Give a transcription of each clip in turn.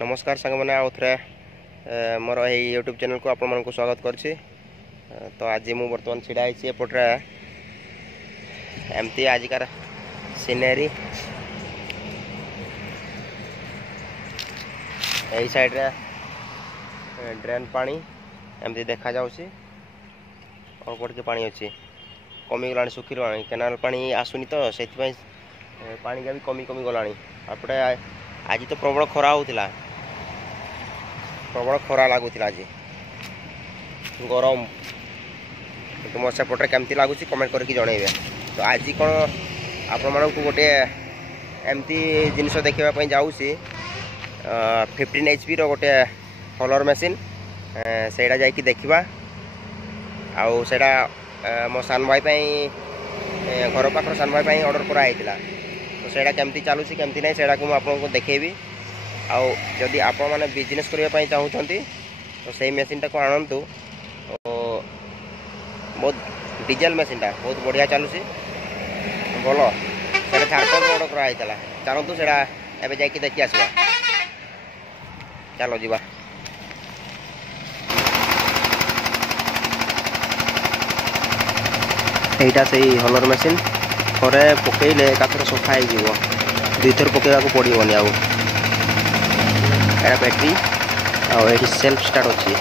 नमस्कार सांग मैंने आउ थे मोर यूट्यूब चैनल को आपण को स्वागत करछि। तो आज मु बर्तमान छिड़ा एपटे एमती आजिकार सीनेरी यही साइड रे ड्रेन पानी एमती देखा जाउछि और के पानी अच्छी कमी गलानी सुखी गलानी केनाल पानी आसुनी तो से पानी भी कमी कमी गलानी। आपटे आज तो प्रबल खरा होता प्रबल खरा लगुला आज गरम तुम सेपटे केमती लगुच कमेंट करके जनइबे। तो आज कौन आपण मानक गोटे एमती जिनस देखापी जाऊँगी 15 HP रोटे हलर मेसीन सेटा जाकि देखा आउ सेटा मो सान भाई घर पाखर सान भाई ऑर्डर कराई तो सेटा केमती चलुची केमती नहीं सेटा को आपको देखेबी। आउ जदि आपण मैंने बिजनेस करने चाहूँगी तो सही मेसीनटा को आणतु। बहुत डीजेल मेसीनटा बहुत बढ़िया चलुची भल से झारखंड ऑर्डर कराई चलतु से एवं जाकि देखी आसवा चलो जीवा। यहीटा से हलर मेसीन थोड़े पकईले एकाथर सफा हो दुईथर पकड़ा पड़ोनी आउ बैटरी आउ सेल्फ स्टार्ट अच्छी।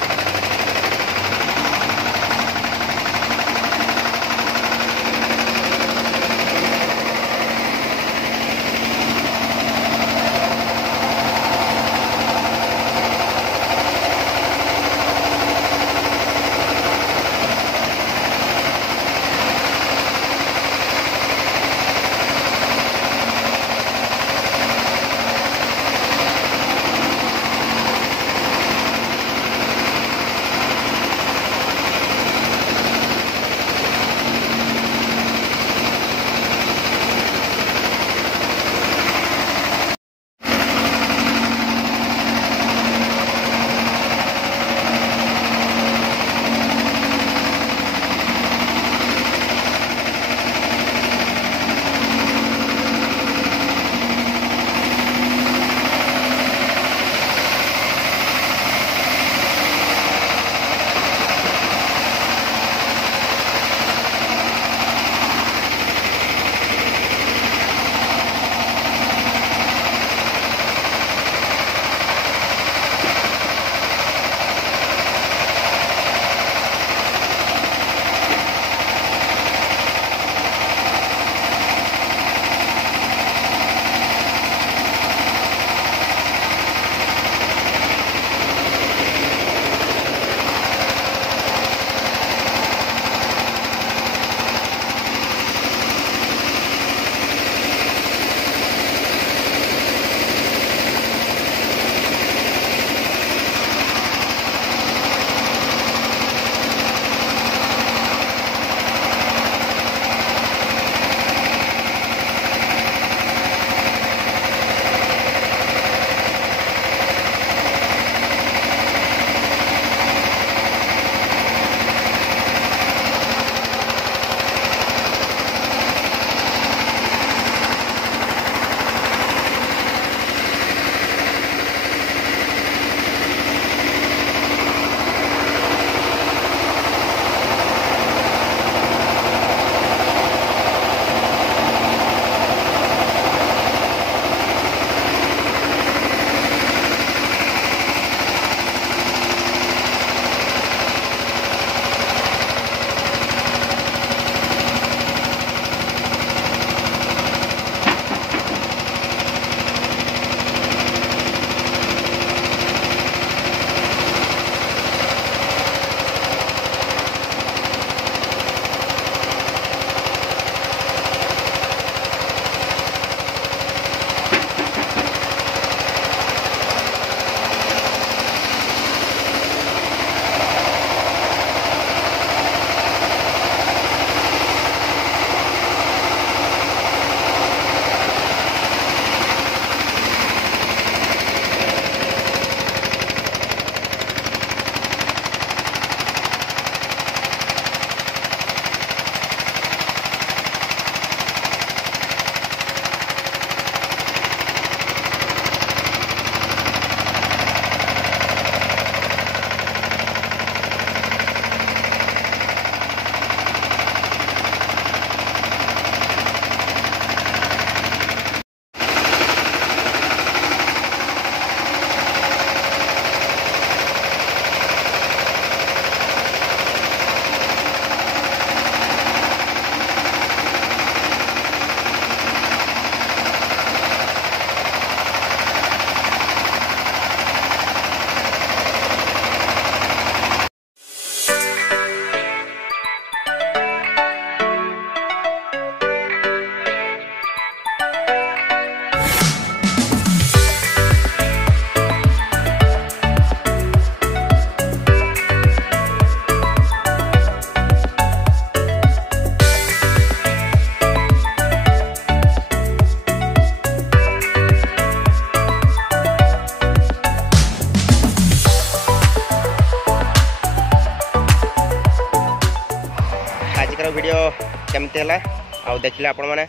केमती है आउ देखिले आपण माने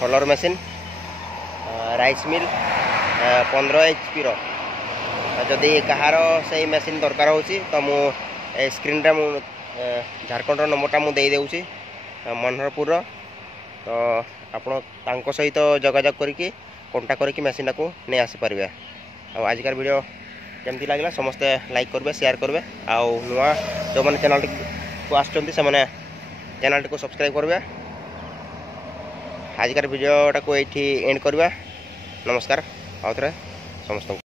हॉलर मशीन राइस मिल 15 HP रो जदि कहार से मशीन दरकार होची तो मु स्क्रीन रे मु झारखंड नंबरटा मु दे देउची मनोहरपुर तो आपण तांको सहित जोगाजोग करके कांटेक्ट करके मशीन को नहीं आसी पारे। आजिकार वीडियो केमती लगला समस्ते लाइक करेंगे शेयर करेंगे आउ नुआ जो मैंने चैनल को आसुँच से चैनल को सब्सक्राइब करेंगे। आजिकार वीडियोटा को ये एंड करवा। नमस्कार आउ थे समस्त।